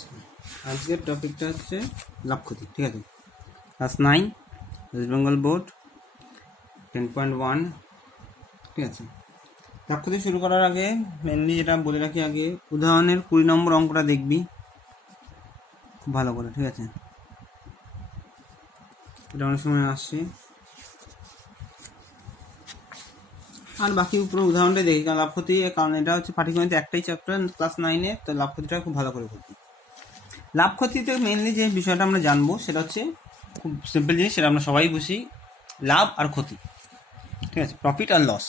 আচ্ছা, আজকের টপিকটা হচ্ছে লাভ ক্ষতি। ঠিক আছে, ক্লাস 9 ওয়েস্ট বেঙ্গল বোর্ড 10.1। ঠিক আছে, লাভ ক্ষতি শুরু করার আগে মেনলি যেটা বলে রাখি, আগে উদাহরণের 20 নম্বর অঙ্কটা দেখবি খুব ভালো করে। ঠিক আছে, এটা অনেক সময় আসছে, আর বাকি উপরে উদাহরণটা দেখি। কারণ লাভ ক্ষতি, কারণ এটা হচ্ছে পাটিগণিত একটাই চ্যাপ্টার ক্লাস 9-এ, তো লাভ ক্ষতিটা খুব ভালো করে করবি। লাভ ক্ষতিতে মেনলি যে বিষয়টা আমরা জানবো সেটা হচ্ছে খুব সিম্পল জিনিস, সেটা আমরা সবাই বুঝি, লাভ আর ক্ষতি। ঠিক আছে, প্রফিট আর লস।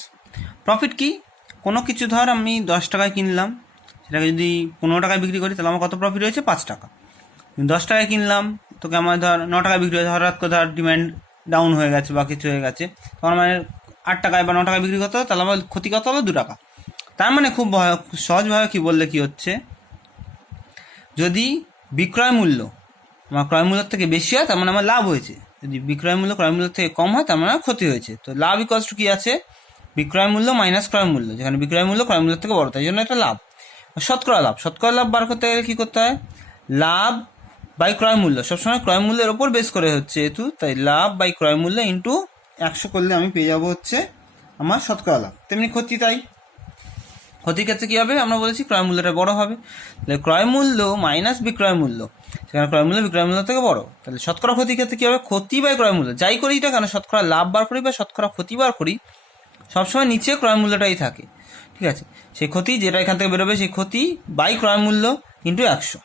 প্রফিট কি? কোনো কিছু ধর আমি 10 টাকায় কিনলাম, সেটাকে যদি 15 টাকায় বিক্রি করি তাহলে আমার কত প্রফিট হয়েছে? 5 টাকা। 10 টাকায় কিনলাম, তোকে আমার ধর 9 টাকায় বিক্রি হয়েছে, হঠাৎ করে ধর ডিমান্ড ডাউন হয়ে গেছে বা কিছু হয়ে গেছে, তখন মানে 8 টাকায় বা 9 টাকায় বিক্রি করতে হবে, তাহলে আমার ক্ষতি কত হলো? 2 টাকা। তার মানে খুব সহজভাবে কি বললে কি হচ্ছে, যদি বিক্রয় মূল্য আমার ক্রয় মূল্যের থেকে বেশি হয় তার মানে আমার লাভ হয়েছে, যদি বিক্রয় মূল্য ক্রয় মূল্যের থেকে কম হয় তার মানে ক্ষতি হয়েছে। তো লাভ ইকুয়ালস টু কি আছে? বিক্রয় মূল্য মাইনাস ক্রয় মূল্য, যেখানে বিক্রয় মূল্য ক্রয় মূল্যের থেকে বড়, তাই জন্য এটা লাভ। শতকরা লাভ, শতকরা লাভ বার করতে গেলে কী করতে হয়? লাভ বাই ক্রয় মূল্য, সবসময় ক্রয় মূল্যের ওপর বেস করে হচ্ছে যেহেতু, তাই লাভ বাই ক্রয় মূল্য ইন্টু 100 করলে আমি পেয়ে যাবো হচ্ছে আমার শতকরা লাভ। তেমনি ক্ষতি তাই, ক্ষতির ক্ষেত্রে কী হবে? আমরা বলেছি ক্রয় মূল্যটা বড় হবে, তাহলে ক্রয় মূল্য মাইনাস বিক্রয় মূল্য, সেখানে ক্রয় মূল্য বিক্রয় মূল্য থেকে বড়, তাহলে শতকরা ক্ষতির ক্ষেত্রে কী হবে? ক্ষতি বাই ক্রয় মূল্য, যাই করি এটা কেন শতকরা লাভ বার করি বা শতকরা ক্ষতি বার করি, সবসময় নিচে ক্রয় মূল্যটাই থাকে। ঠিক আছে, সেই ক্ষতি যেটা এখান থেকে বেরোবে সেই ক্ষতি বাই ক্রয় মূল্য ইন্টু 100।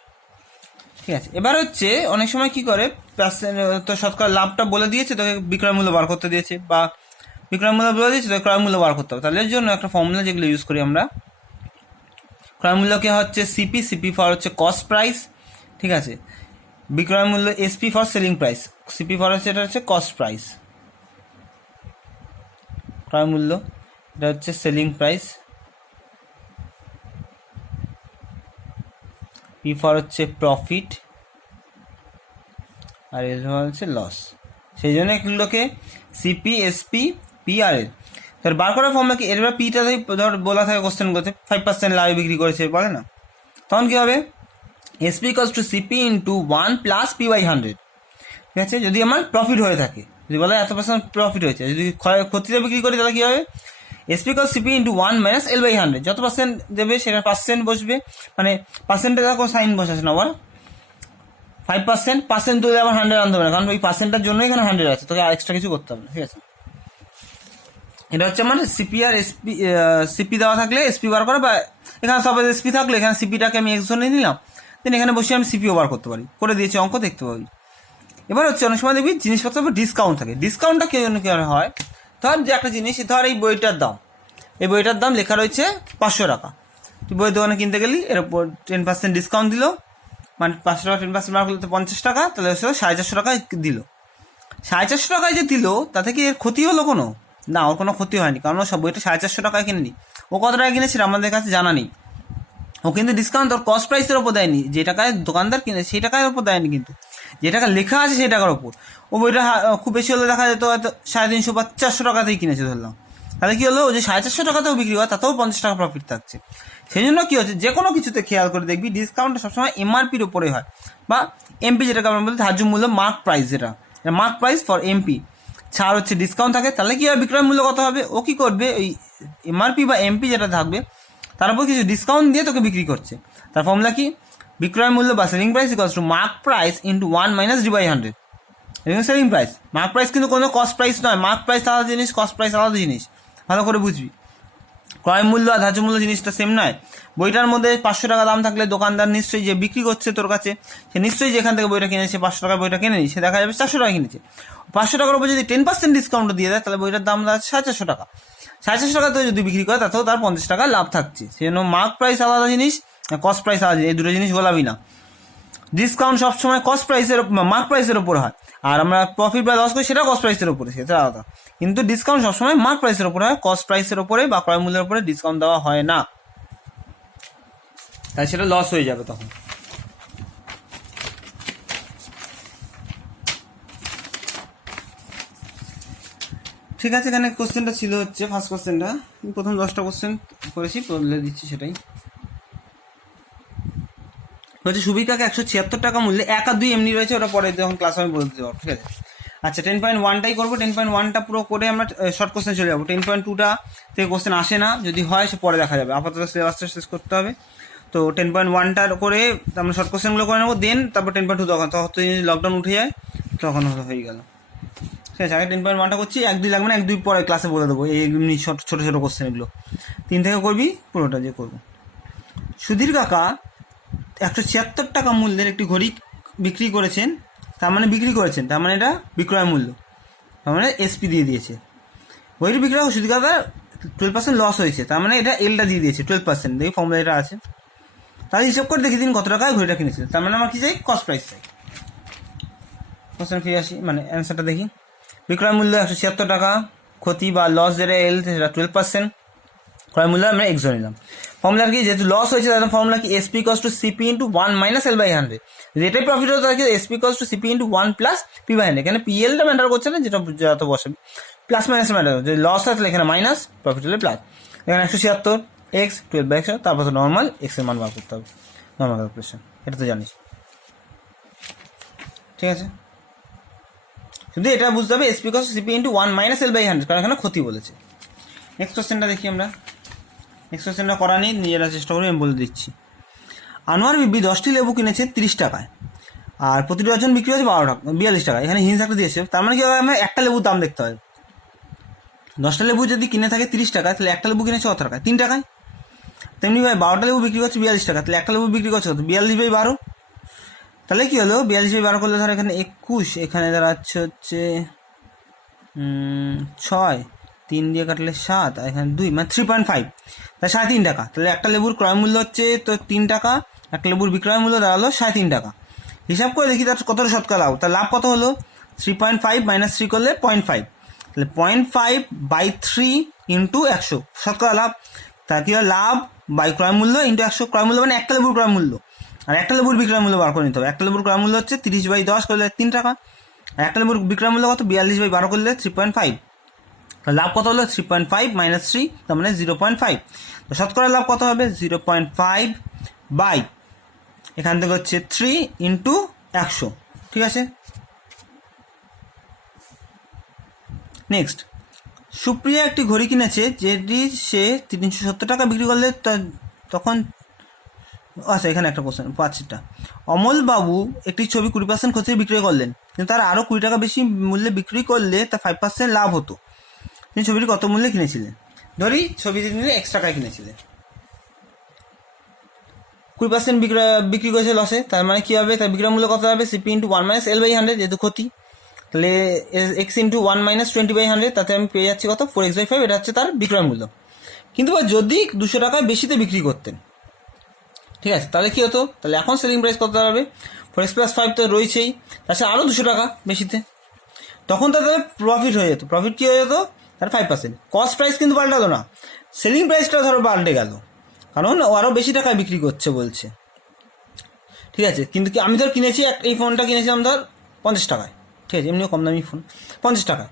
ঠিক আছে, এবার হচ্ছে অনেক সময় কি করে, তো শতকরা লাভটা বলে দিয়েছে, তোকে বিক্রয় মূল্য বার করতে দিয়েছে, বা বিক্রয় মূল্য বলে দিয়েছে তোকে ক্রয় মূল্য বার করতে হবে, তাহলে এর জন্য একটা ফর্মুলা যেগুলো ইউজ করি আমরা, ক্রয় মূল্যকে হচ্ছে সিপি, সিপি ফর হচ্ছে কস্ট প্রাইস। ঠিক আছে, বিক্রয় মূল্য SP for selling price, CP for হচ্ছে এটা হচ্ছে কস্ট প্রাইস, ক্রয় মূল্য এটা হচ্ছে সেলিং প্রাইস, পি ফর হচ্ছে প্রফিট, আর এর হচ্ছে লস। সেই জন্য এগুলোকে সিপি, এসপি, পি আর এর তার বার করার ফর্মুলা কি? এবার পিটা ধর বলা থাকে কোশ্চেনগুলোতে 5% লাভে বিক্রি করেছে বলে না, তখন কী হবে? SP equals to CP into 1 plus P by 100। ঠিক আছে, যদি আমার প্রফিট হয়ে থাকে, যদি বলে এত % প্রফিট হয়েছে, যদি ক্ষতিতে বিক্রি করি তাহলে কী হবে? SP equals CP into 1 minus L by 100, যত পার্সেন্ট দেবে সেটা পার্সেন্ট বসবে, মানে পার্সেন্টে দেখো সাইন বসাচ্ছে না, আবার 5% তুলে আবার 100 আনতে হবে না, কারণ ওই পার্সেন্টটার জন্য এখানে 100 আছে, তোকে এক্সট্রা কিছু করতে হবে না। ঠিক আছে, এটা হচ্ছে আমার সিপি আর এসপি, সিপি দেওয়া থাকলে এসপি বার করা, বা এখানে সব এসপি থাকলে এখানে সিপিটাকে আমি এক্স ধরে নিলাম, দেন এখানে বসে আমি সিপিও বার করতে পারি, করে দিয়েছি অঙ্ক দেখতে পাবি। এবার হচ্ছে অনেক সময় দেখবি জিনিসপত্রের উপর ডিসকাউন্ট থাকে, ডিসকাউন্টটা কি জন্য কী হয়? ধর যে একটা জিনিস, ধর এই বইটার দাম, এই বইটার দাম লেখা রয়েছে 500 টাকা, তুই বইয়ের দোকানে কিনতে গেলি, এর উপর 10% ডিসকাউন্ট দিল, মানে 500 টাকা 10% বার করলে তো 50 টাকা, তাহলে 450 টাকায় দিল। 450 টাকায় যে দিল তাতে কি এর ক্ষতি হলো কোনো? না, ওর কোনো ক্ষতি হয়নি, কারণ ও সব বইটা 450 টাকায় কিনেনি। ও কত টাকায় কিনেছে আমাদের কাছে জানা নেই, ও কিন্তু ডিসকাউন্ট ওর কস্ট প্রাইসের ওপর দেয়নি, যে টাকায় দোকানদার কিনে সেই টাকার ওপর দেয়নি, কিন্তু যে টাকা লেখা আছে সেই টাকার ওপর। ও বইটা খুব বেশি হলে দেখা যেত হয়তো 350 বা 400 টাকাতেই কিনেছে ধরলাম, তাহলে কি হলো? ও যে 450 টাকাতেও বিক্রি হয় তাতেও 50 টাকা প্রফিট থাকছে। সেই জন্য কী হচ্ছে, যে কোনো কিছুতে খেয়াল করে দেখবি ডিসকাউন্টটা সবসময় এমআরপির ওপরে হয়, বা এমপি যেটাকে আমরা বলি ধার্য মূল্য, মার্ক প্রাইস, যেটা মার্ক প্রাইস ফর এমপি, ছাড় হচ্ছে ডিসকাউন্ট থাকে, তাহলে কী হবে? বিক্রয় মূল্য কত হবে? ও কী করবে? ওই এমআরপি বা এমপি যেটা থাকবে তার উপর কিছু ডিসকাউন্ট দিয়ে তোকে বিক্রি করছে। তার ফর্মুলা কি? বিক্রয় মূল্য বা selling price equals to mark price into 1 minus D by 100। Selling price, mark price কিন্তু কোনো কস্ট প্রাইস নয়, মার্ক প্রাইস আলাদা জিনিস, কস্ট প্রাইস আলাদা জিনিস, ভালো করে বুঝবি। ক্রয় মূল্য আর ধার্য মূল্য জিনিসটা সেম নয়। বইটার মধ্যে 500 টাকা দাম থাকলে দোকানদার নিশ্চয়ই যে বিক্রি করছে তোর কাছে, সে নিশ্চয়ই যেখান থেকে বইটা কিনেছে 500 টাকার বইটা কিনে নি, সে দেখা যাবে 400 টাকা কিনেছে। 500 টাকার উপর যদি 10% ডিসকাউন্ট দিয়ে দেয় তাহলে বইটার দাম দাঁড়াচ্ছে 450 টাকা। 450 টাকাতে যদি বিক্রি করে তাতেও তার 50 টাকা লাভ থাকছে। সেই জন্য মার্ক প্রাইস আলাদা জিনিস, কস্ট প্রাইস আলাদা জিনিস, এই দুটো জিনিস গোলাবি না। ডিসকাউন্ট সবসময় কস্ট প্রাইসের, মার্ক প্রাইসের ওপর হয়, আর আমরা প্রফিট বা লস করি সেটা কস্ট প্রাইসের ওপরে, সেটা আলাদা। কিন্তু ডিসকাউন্ট সবসময় মার্ক প্রাইসের ওপরে হয়, কস্ট প্রাইসের ওপরে বা ক্রয় মূল্যের উপরে ডিসকাউন্ট দেওয়া হয় না, তাই সেটা লস হয়ে যাবে তখন। ঠিক আছে, এখানে কোশ্চেনটা ছিল হচ্ছে ফার্স্ট কোশ্চেনটা, প্রথম 10টা কোশ্চেন করেছি, বলে দিচ্ছি সেটাই। হচ্ছে সুবিকাকে 176 টাকা মূল্যে 1 আর 2 এমনি রয়েছে, ওটা পরে যখন ক্লাস আমি বলে দিতে পারবো, ঠিক আছে। আচ্ছা 10.1টাই করবো, 10.1টা পুরো করে আমরা শর্ট কোশ্চেন চলে যাবো। 10.2টা থেকে কোশ্চেন আসে না, যদি হয় সে পরে দেখা যাবে, আপাতত সিলেবাসটা শেষ করতে হবে। তো 10.1টার করে আমরা শর্ট কোশ্চেনগুলো করে নেবো, দেন তারপর 10.2 তখন যদি লকডাউন উঠে যায় তখন হয়ে গেল, ঠিক আছে। আগে 10.1টা করছি, 1-2 লাগবে না, 1-2 পরে ক্লাসে বলে দেবো এই এমনি ছোটো ছোটো কোশ্চেনগুলো। 3 থেকে করবি পুরোটা যে করবো। সুধীর কাকা 176 টাকা মূল্যের একটি ঘড়ি বিক্রি করেছেন, তার মানে এটা বিক্রয় মূল্য, তার মানে এসপি দিয়ে দিয়েছে। ঘড়িটি বিক্রয় সুধীর কাকা 12% লস হয়েছে, তার মানে এটা এলটা দিয়ে দিয়েছে 12%, দেখি ফর্মুলা এটা আছে। তাহলে হিসাব করে দেখি দিন কত টাকায় ঘড়িটা কিনেছিলেন, তার মানে আমার কি চাই, কস্ট প্রাইস চাই। কোশ্চেন ফিরে আসি, মানে অ্যান্সারটা দেখি। বিক্রয় মূল্য 176 টাকা, ক্ষতি বা লস যেটা এল সেটা 12%, ক্রয় মূল্য আমরা এক্স নিলাম। ফর্মুলা কি, যেহেতু লস হয়েছে তাহলে ফর্মুলা কি, SP equals to CP into 1 minus L by 100। যেটাই প্রফিট হতো তাকে SP equals to CP into 1 plus P by 100। এখানে পিএলটা ম্যাটার করছে না, যেটা যত বসাবি, প্লাস মাইনাস ম্যাটার করছে। লস হয় তাহলে এখানে মাইনাস, প্রফিট হলে প্লাস। এখানে 176 এক্স 12/100, তারপর তো নর্মাল এক্স এর মান বার করতে হবে, নর্মাল ক্যালকুলেশন, এটা তো জানিস, ঠিক আছে। শুধু এটা বুঝতে হবে SP equals CP into 1 minus L by 100, কারণ এখানে ক্ষতি বলেছে। নেক্সট কোশ্চেনটা দেখি আমরা। নেক্সট কোশ্চেনটা করা নিয়ে নিজেরা চেষ্টা করি, আমি বলে দিচ্ছি। আনোয়ার বিবি 10টি লেবু কিনেছে 30 টাকায়, আর প্রতি ডজন বিক্রি হচ্ছে 42 টাকা। এখানে হিন্স একটা দিয়েছে, তার মানে কি হবে, আমরা একটা লেবুর দাম দেখতে হবে। 10টা লেবু যদি কিনে থাকে 30 টাকা, তাহলে একটা লেবু কিনেছে কত টাকায়, 3 টাকায়। তেমনি ভাই 12টা লেবু বিক্রি করছে 42 টাকা, তাহলে একটা লেবু বিক্রি করছে কত, 42/12। তাহলে কি হলো, 42/12 করলে ধর এখানে 21, এখানে দাঁড়াচ্ছে হচ্ছে 6, 3 দিয়ে কাটলে 7, আর এখানে 2, মানে 3.5, তাহলে 3.5 টাকা। তাহলে একটা লেবুর ক্রয় মূল্য হচ্ছে তো 3 টাকা, একটা লেবুর বিক্রয় মূল্য দাঁড়ালো 3.5 টাকা। হিসাব করে দেখি তার কত শতকরা লাভ, তার লাভ কত হলো, 3.5 মাইনাস 3 করলে 0.5, তাহলে 0.5/3 ইন্টু 100 শতকরা লাভ। তার কি হয়, লাভ বাই ক্রয় মূল্য ইন্টু 100, ক্রয় মূল্য মানে একটা লেবুর ক্রয় মূল্য, আর একটা লেবুর বিক্রয় মূল্য বার করে নিতে হবে। একটা লেবুর ক্রয় মূল্য হচ্ছে 30/10 করলে 3 টাকা, আর একটা লেবুর বিক্রয় মূল্য কত, 42/12 করলে 3.5, লাভ কত হলো 3.5 মাইনাস 3, তার মানে 0.5। তো শতকরা লাভ কত হবে, 0.5 বাই এখান থেকে হচ্ছে 3 ইন্টু 100, ঠিক আছে। নেক্সট, সুপ্রিয়া একটি ঘড়ি কিনেছে যেটি সে 370 টাকা বিক্রি করলে তখন, আচ্ছা এখানে একটা কোশ্চেন 5টা। অমলবাবু একটি ছবি 20% ক্ষতিতে বিক্রি করলেন, কিন্তু তার আরও 20 টাকা বেশি মূল্যে বিক্রি করলে তার 5% লাভ হতো। তিনি ছবিটি কত মূল্যে কিনেছিলেন, ধরি ছবিটি নিলে X টাকায় কিনেছিলেন, 20% বিক্রি করেছে লসে, তার মানে কী হবে, তার বিক্রয় মূল্য কত হবে, CP into 1 minus L by 100, যেহেতু ক্ষতি, তাহলে এক্স ইন্টু 1 মাইনাস 20/100, তাতে আমি পেয়ে যাচ্ছি কত, 4x/5, এটা হচ্ছে তার বিক্রয় মূল্য। কিন্তু যদি 200 টাকায় বেশিতে বিক্রি করতেন, ঠিক আছে, তাহলে কী হতো, তাহলে এখন সেলিং প্রাইস কত দাঁড়াবে, 4x + 5 তো রয়েছেই, তাছাড়া আরও 200 টাকা বেশিতে, তখন তাদের প্রফিট হয়ে যেত। প্রফিট কী হয়ে যেত, তার 5%। কস্ট প্রাইস কিন্তু পাল্টালো না, সেলিং প্রাইসটা ধরো পাল্টে গেল, কারণ আরও বেশি টাকায় বিক্রি করছে বলছে, ঠিক আছে। কিন্তু কি আমি ধর কিনেছি, এই ফোনটা কিনেছিলাম ধর 50 টাকায়, ঠিক আছে, এমনিও কম দামি ফোন, 50 টাকায়,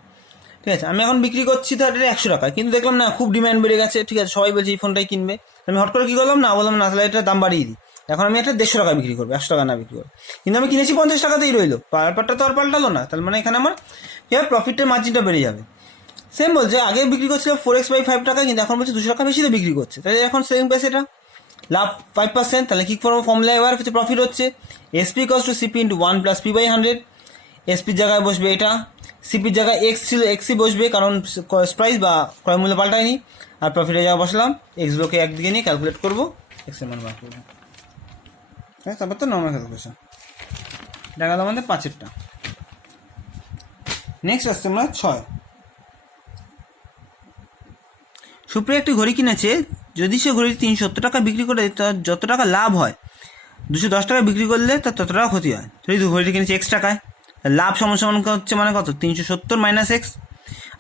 ঠিক আছে। আমি এখন বিক্রি করছি ধর এটা 100 টাকায়, কিন্তু দেখলাম না খুব ডিমান্ড বেড়ে গেছে, ঠিক আছে, সবাই বলছে এই ফোনটাই কিনবে, আমি হট করে কী করলাম, না বললাম না, তাহলে এটা দাম বাড়িয়ে দিই, এখন আমি একটা 150 টাকায় বিক্রি করবো, 100 টাকা না বিক্রি করবো, কিন্তু আমি কিনেছি 50 টাকাতেই রইলো, ব্যাপারটা তো আর পাল্টালো না, তাহলে মানে এখানে আমার কী হবে, প্রফিটের মার্জিনটা বেড়ে যাবে। সেম বলছে, আগে বিক্রি করছিল 4x/5 টাকায়, কিন্তু এখন বলছে 200 টাকা বেশিতে বিক্রি করছে, তাহলে এখন সেলিং প্রাইস এটা লাভ 5%, তাহলে কী করবো, ফর্মুলা এবার হচ্ছে প্রফিট হচ্ছে SP equals to CP into 1 plus P by 100। এসপির জায়গায় বসবে এটা, সিপির জায়গায় এক্স ছিল, এক্সই বসবে, কারণ প্রাইস বা ক্রয় মূল্য পাল্টায়নি, আর প্রফিটের জায়গায় বসলাম, এক্সগুলোকে একদিকে নিয়ে ক্যালকুলেট করবো, এক্সের মান বার করবো, হ্যাঁ, তারপর তো নর্মাল ক্যালকুলেশন। দেখা গেল আমাদের 5-এরটা। নেক্সট আসছে আমরা 6। সুপ্রিয়া একটি ঘড়ি কিনেছে, যদি সে ঘড়ি 370 টাকা বিক্রি করে তার যত টাকা লাভ হয়, 210 টাকা বিক্রি করলে তার তত টাকা ক্ষতি হয়। যদি ঘড়িটি কিনেছে X টাকায়, লাভ সমান হচ্ছে মানে কত, 370 মাইনাস X,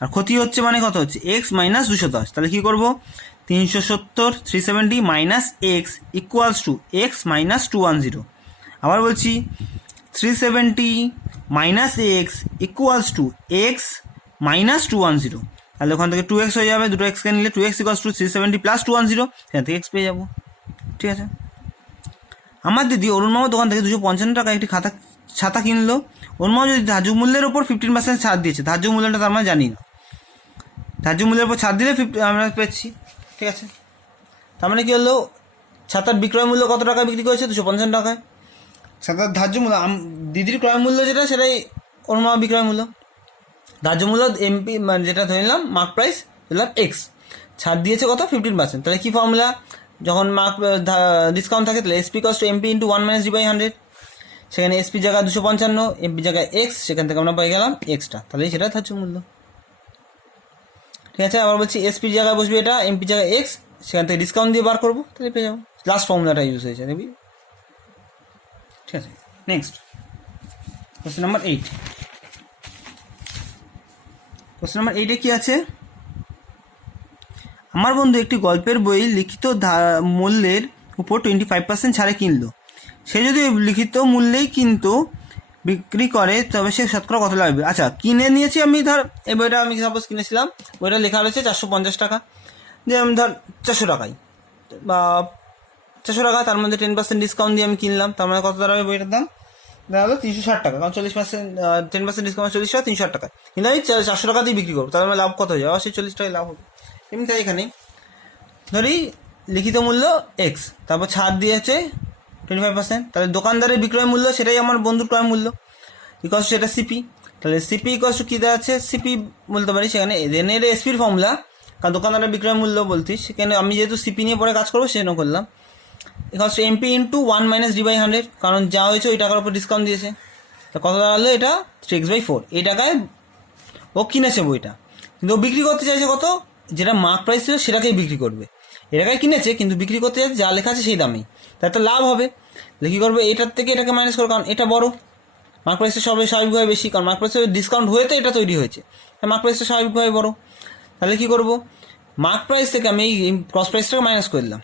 আর ক্ষতি হচ্ছে মানে কত হচ্ছে X মাইনাস 210। তাহলে কী করবো, 370 370 minus X equals to X minus 210। আবার বলছি 370 minus X equals to X minus 210। তাহলে ওখান থেকে 2x হয়ে যাবে, দুটো এক্সকে নিলে 2x ইকুয়ালস টু 370 প্লাস 210, সেখান থেকে X পেয়ে যাবো, ঠিক আছে। আমার দিদি অরুণ মামার দোকান থেকে 255 টাকা একটি ছাতা কিনলো। অরুণ মামা যদি ধার্য মূল্যের ওপর 15% ছাড় দিয়েছে, ধার্য মূল্যটা তার মানে জানি না, ধার্য মূল্যের উপর ছাড় দিলে আমরা পেয়েছি। ঠিক আছে, তার মানে কি হলো, ছাতার বিক্রয় মূল্য কত টাকায় বিক্রি করেছে? 255 টাকায়। ছাতার ধার্য মূল্য, দিদির ক্রয় মূল্য যেটা সেটাই অরুণ মামা বিক্রয় মূল্য। ধার্য মূল্য এমপি মানে যেটা ধরে নিলাম মার্ক প্রাইস ধরলাম এক্স, ছাড় দিয়েছে কত? 15%। তাহলে কী ফর্মুলা? যখন মার্ক ডিসকাউন্ট থাকে তাহলে SP cost MP into 1 - d/100। সেখানে এসপি জায়গায় 255, এমপি জায়গায় এক্স, সেখান থেকে আমরা পেয়ে গেলাম এক্সটা, তাহলে সেটা ধার্য মূল্য। ঠিক আছে, আবার বলছি এসপি জায়গায় বসবে এটা, এমপি জায়গায় এক্স, সেখান থেকে ডিসকাউন্ট দিয়ে বার করবো, তাহলে পেয়ে যাবো। লাস্ট ফর্মুলাটা ইউজ হয়েছে দেখবি। ঠিক আছে, next question number 8। Question number 8-এ কী আছে? আমার বন্ধু একটি গল্পের বই লিখিত মূল্যের উপর 25% ছাড়ে কিনলো। সে যদি লিখিত মূল্যেই কিন্তু বিক্রি করে তবে সে শতকরা কত লাগবে? আচ্ছা, কিনে নিয়েছি আমি, ধর এই বইটা আমি সাপোজ কিনেছিলাম, বইটা লেখা রয়েছে 450 টাকা, যে আমি ধর 400 টাকায় বা 400 টাকা, তার মধ্যে 10% ডিসকাউন্ট দিয়ে আমি কিনলাম, তার মানে কত দাঁড়াবে বইটার দাম? দেখা হলো 360 টাকা, কারণ 40% 10% ডিসকাউন্ট 40 টাকা, 360 টাকা। কিন্তু আমি 400 টাকা দিয়ে বিক্রি করবো, তার মানে লাভ কত হয়ে যাবে? সেই 40 টাকায় লাভ হবে। এমনি তাই এখানে ধরি লিখিত মূল্য এক্স, তারপর ছাড় দিয়েছে 25%, তাহলে দোকানদারের বিক্রয় মূল্য সেটাই আমার বন্ধুর ক্রয় মূল্য, ইকস সেটা সিপি। তাহলে সিপি ইকস কী দেওয়া আছে? সিপি বলতে পারি, সেখানে এর এসপির ফর্মুলা, কারণ দোকানদারের বিক্রয় মূল্য বলতিস, সেখানে আমি যেহেতু সিপি নিয়ে পরে কাজ করবো সেজন্য করলাম ইকস এমপি ইন্টু 1 - d/100, কারণ যা হয়েছে ওই টাকার উপর ডিসকাউন্ট দিয়েছে। তো কত দাঁড়ালো? এটা 3x/4। এই টাকায় ও কিনেছে বইটা, কিন্তু ও বিক্রি করতে চাইছে কত? যেটা মার্ক প্রাইস ছিল সেটাকেই বিক্রি করবে। এ টাকায় কিনেছে কিন্তু বিক্রি করতে চাইছে যা লেখা আছে সেই দামেই, তার তো লাভ হবে। তাহলে কী করবে? এটার থেকে এটাকে মাইনাস করবে, কারণ এটা বড়, মার্ক প্রাইসটা স্বাভাবিকভাবে বেশি, কারণ মার্ক প্রাইসে ডিসকাউন্ট হয়ে তো এটা তৈরি হয়েছে, মার্ক প্রাইসটা স্বাভাবিকভাবে বড়। তাহলে কী করবো? মার্ক প্রাইস থেকে আমি এই ক্রস প্রাইসটাকে মাইনাস করে দিলাম।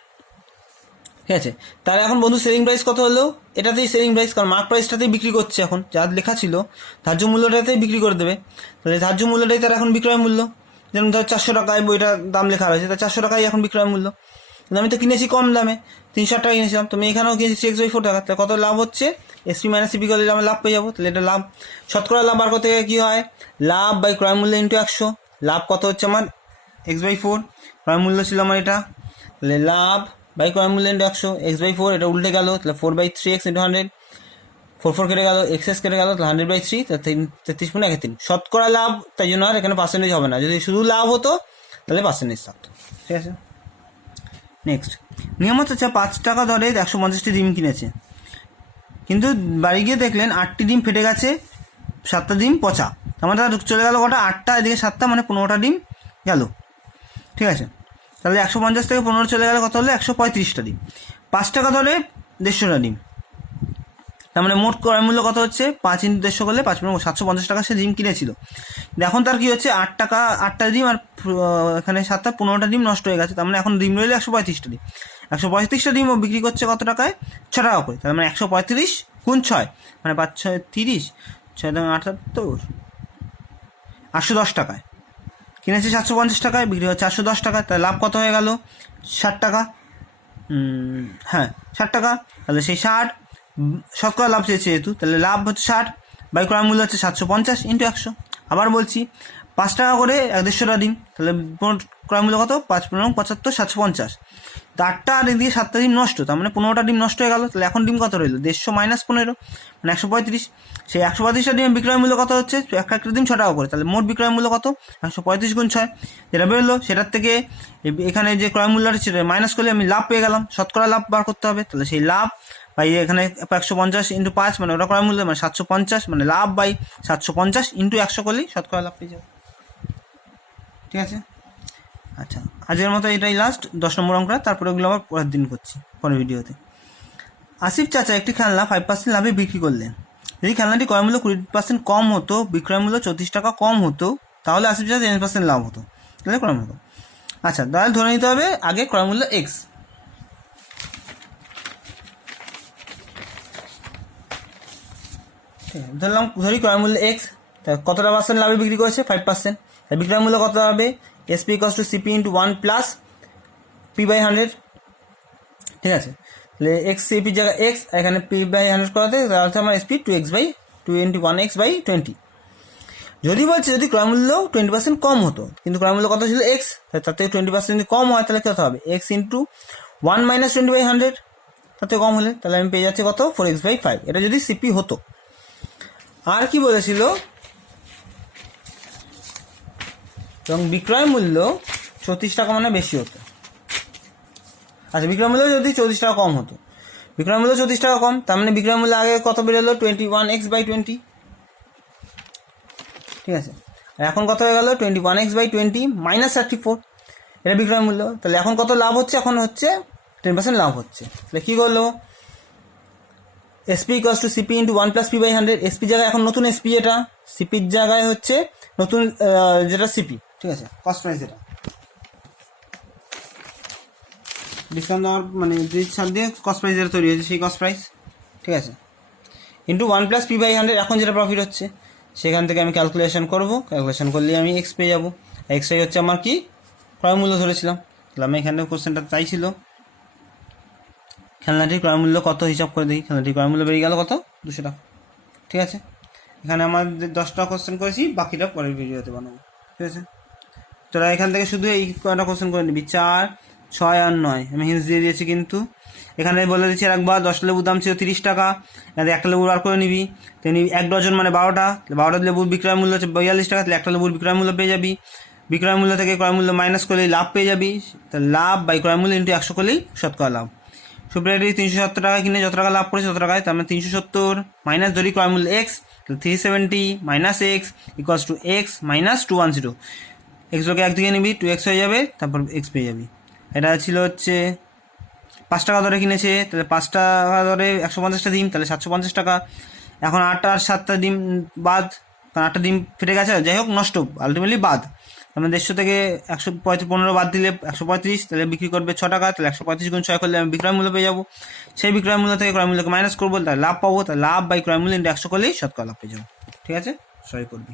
ঠিক আছে, তাহলে এখন বন্ধু সেলিং প্রাইস কত হলো? এটাতেই সেলিং প্রাইস, কারণ মার্ক প্রাইসটাতেই বিক্রি করছে, এখন যা লেখা ছিল ধার্য মূল্যটাতেই বিক্রি করে দেবে। তাহলে ধার্য মূল্যটাই তার এখন বিক্রয় মূল্য। যেমন ধর 400 টাকায় বইটার দাম লেখা রয়েছে, তার 400 টাকাই এখন বিক্রয় মূল্য। কিন্তু আমি তো কিনেছি কম দামে, 360 টাকা কিনেছিলাম, তুমি এখানেও কিনেছি 3x/4 টাকা। তাহলে কত লাভ হচ্ছে? এসপি - সিপি করলে আমি লাভ পেয়ে যাবো। তাহলে এটা লাভ, শতকরা লাভ বার করতে গেলে কী হয়? লাভ বাই ক্রয় মূল্য ইন্টু 100। লাভ কত হচ্ছে আমার? x/4, ক্রয় মূল্য ছিল আমার এটা, তাহলে লাভ বাই ক্রয় মূল্য ইন্টু 100, x/4, এটা উল্টে গেল, তাহলে 4/3x ইন্টু 100, 4 কেটে গেল, এক্স কেটে গেল, তাহলে 100/3, 33.13 শতকরা লাভ। তাই জন্য আর এখানে পার্সেন্টেজ হবে না, যদি শুধু লাভ হতো তাহলে পার্সেন্টেজ থাকতো। ঠিক আছে, নেক্সট। নিয়মিত চাচা 5 টাকা দরে 150টি ডিম কিনেছে, কিন্তু বাড়ি গিয়ে দেখলেন 8টি ডিম ফেটে গেছে, 7টা ডিম পচা। আমার তার চলে গেল কটা? 8টা, এদিকে 7টা, মানে 15টা ডিম গেল। ঠিক আছে, তাহলে 150 থেকে 15 চলে গেলে কত হলো? 135টা ডিম। 5 টাকা ধরে 150টা ডিম, তার মানে মোট ক্রয় মূল্য কত হচ্ছে? 5 × 150 করলে 5 × 750 টাকা সে ডিম কিনেছিল। এখন তার কি হচ্ছে? 8 টাকা 8টা ডিম, আর এখানে 7টা 15টা ডিম নষ্ট হয়ে গেছে, তার মানে এখন ডিম রইলে 135টা ডিম। 135টা ডিম ও বিক্রি করছে কত টাকায়? 6 টাকা করে। তার মানে 135 × 6, মানে 5 × 6 = 30, 6 × 78, 810 টাকায় কিনেছে, 750 টাকায় বিক্রি হচ্ছে 810 টাকায়। তাহলে লাভ কত হয়ে গেল? 60 টাকা। হ্যাঁ, 60 টাকা। তাহলে সেই 60 শতকরা লাভ চেয়েছে যেহেতু, তাহলে লাভ হচ্ছে 60 বাই ক্রয় মূল্য হচ্ছে 750 × 100। আবার বলছি 5 টাকা করে 150টা ডিম, তাহলে ক্রয় মূল্য কত? 5 × 15 = 75, 750। তো 8টা আর এদিকে 7টা ডিম নষ্ট, তার মানে 15টা ডিম নষ্ট হয়ে গেল। তাহলে এখন ডিম কত রইল? 150 - 15, মানে 135। সেই 135টা ডিমের বিক্রয় মূল্য কত হচ্ছে? একটা ডিম 6 টাকা করে, তাহলে মোট বিক্রয় মূল্য কত? 135 × 6, যেটা বেরোলো সেটার থেকে এখানে যে ক্রয় মূল্যটা সেটা মাইনাস করলে আমি লাভ পেয়ে গেলাম। শতকরা লাভ বার করতে হবে, তাহলে সেই লাভ বাই এখানে 150 × 5, মানে ওটা ক্রয় মূল্য, মানে 750, মানে লাভ বাই 750 × 100 করলেই শতকরা লাভ পেয়ে যাবে। ঠিক আছে, আচ্ছা আজকের মতো এটাই লাস্ট 10 নম্বর অঙ্কটা, তারপরে ওগুলো আবার পরের দিন করছি পরের ভিডিওতে। আসিফ চাচা একটি খেলনা 5% লাভে বিক্রি করলেন। যদি খেলনাটি ক্রয় মূল্য 20% কম হতো, বিক্রয় মূল্য 34 টাকা কম হতো, তাহলে আসিফ চাচা 10% লাভ হতো, তাহলে ক্রয় মূল্য। আচ্ছা, তাহলে ধরে নিতে হবে আগে ক্রয় মূল্য এক্স। ধরি ক্রয় মূল্য এক্স, কতটা পার্সেন্ট লাভে বিক্রি করেছে? 5%। বিক্রয় মূল্য কত হবে? SP = CP × 1 + p/100। ঠিক আছে, তাহলে এক্স সিপির জায়গায় এক্স, এখানে পি বাই 100 করাতে তাহলে আমার এসপি 2x/21x/20। যদি বলছে যদি ক্রয়মূল্য 20% কম হতো, কিন্তু ক্রয়মূল্য কত ছিল এক্স, তার থেকে 20% যদি কম হয় তাহলে কত হবে এক্স ইন্টু 1 - 20/100, তাতে কম হলে তাহলে আমি পেয়ে যাচ্ছি কত 4x/5। এটা যদি সিপি হতো। আর কি বলেছিল, এবং বিক্রয় মূল্য 34 টাকা মানে বেশি হতো। আচ্ছা, বিক্রয় মূল্য যদি 34 টাকা কম হতো, বিক্রয় মূল্য 34 টাকা কম, তার মানে বিক্রয় মূল্য আগে কত বেরোলো 21x/20, ঠিক আছে। আর এখন কত হয়ে গেল 21x/20 - 34, এটা বিক্রয় মূল্য। তাহলে এখন কত লাভ হচ্ছে, এখন হচ্ছে 10% লাভ হচ্ছে। তাহলে কী করলো, SP equals to CP into 1 + p/100। SP জায়গায় এখন নতুন এসপি, এটা সিপির জায়গায় হচ্ছে নতুন যেটা সিপি, ঠিক আছে, কস্ট প্রাইস। এটা ডিসকাউন্ট দেওয়ার মানে যে ছাড় দিয়ে কস্ট প্রাইস যেটা তৈরি হয়েছে সেই কস্ট প্রাইস, ঠিক আছে, ইন্টু 1 + p/100। এখন যেটা প্রফিট হচ্ছে সেখান থেকে আমি ক্যালকুলেশন করবো, ক্যালকুলেশন করলে আমি এক্স পেয়ে যাবো। এক্সটাই হচ্ছে আমার কি ক্রয় মূল্য ধরেছিলাম। তাহলে আমি এখানে কোশ্চেনটা তাই ছিল, খেলনাটির ক্রয় মূল্য কত হিসাব করে দিই। খেলনাটির ক্রয় মূল্য বেরিয়ে গেল কত 200 টাকা, ঠিক আছে। এখানে আমার 10টা কোশ্চেন করেছি, বাকিটা পরের ভিডিওতে বানাবো, ঠিক আছে। তোরা এখান থেকে শুধু এই কয়টা কোশ্চেন করে নিবি, 4, 6 আর 9 আমি হিন্টস দিয়ে দিয়েছি। কিন্তু এখানে বলে দিচ্ছি একবার 10 লেবুর দাম ছিল 30 টাকা, এখানে একটা লেবু বার করে নিবি, তেমনি 1 ডজন মানে 12টা, 12টা লেবুর বিক্রয় মূল্য হচ্ছে 42 টাকা, তাহলে একটা লেবুর বিক্রয় মূল্য পেয়ে যাবি। বিক্রয় মূল্য থেকে ক্রয় মূল্য মাইনাস করলেই লাভ পেয়ে যাবি, তাহলে লাভ বাই ক্রয় মূল্য ইন্টু 100 করলেই শতকরা লাভ। সুপ্রিয়াটি 370 টাকা কিনে যত টাকা লাভ করেছে তত টাকায়, তার মানে 370 মাইনাস ধরি ক্রয় মূল্য এক্স, তাহলে 370 minus x equals to x minus 210। এক্সগুলোকে একদিকে নিবি, 2x হয়ে যাবে, তারপর এক্স পেয়ে যাবি। এটা ছিল হচ্ছে 5 টাকা দরে কিনেছে, তাহলে 5 টাকা দরে 150টা ডিম, তাহলে 750 টাকা। এখন 8 আর 7টা ডিম বাদ, কারণ 8টা ডিম ফেটে গেছে, যাই হোক নষ্ট, আলটিমেটলি বাদ। আমরা 150 থেকে 115 বাদ দিলে 135, তাহলে বিক্রি করবে 6 টাকা, তাহলে 135 গুণ 6 করলে আমি বিক্রয় মূল্য পেয়ে যাবো। সেই বিক্রয় মূল্য থেকে ক্রয় মূল্যকে মাইনাস করবো, তাহলে লাভ পাবো, তাহলে লাভ বাই ক্রয় মূল্য ইন্টু 100 করলেই শতকরা লাভ পেয়ে যাবো, ঠিক আছে। সরি করবি।